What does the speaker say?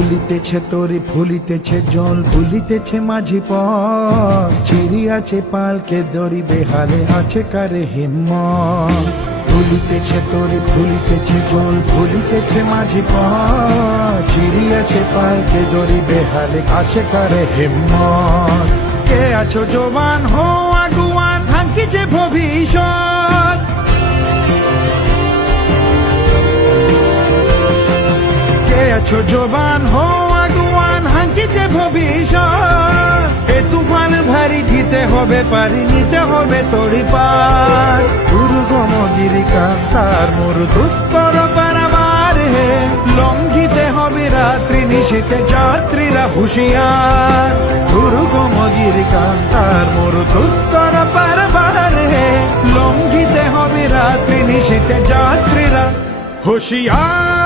গলিতেছে তরি ফুলিতেছে জল দুলিতেছে মাঝি পথ চিরিয়াছে পালকে দড়ি বেহালে আছে কারে হিম্মত দুলিতেছে তরি ফুলিতেছে জল ভুলিতেছে মাঝি পথ চিরিয়াছে পালকে দড়ি বেহালে আছে কারে হিম্মত কে আছো জবান হো আগুয়ান হাঙ্কিছে ভবিষ্যৎ কে আছো জবান হো আগুয়ান হাঙ্কিছে ভবিষ্যৎ এ তুফান ভারী দিতে হবে পারি নিতে হবে তড়ি পার দুর্গম গিরিকান্তার মোর দুঃখর পারাবার হে লঙ্ঘিতে হবে রাত্রি নিশীতে যাত্রীরা হুঁশিয়ার দুর্গম গিরিকান্তার মোর দুঃখর পারাবার হে লঙ্ঘিতে হবে রাত্রি নিশীতে যাত্রীরা হুঁশিয়ার।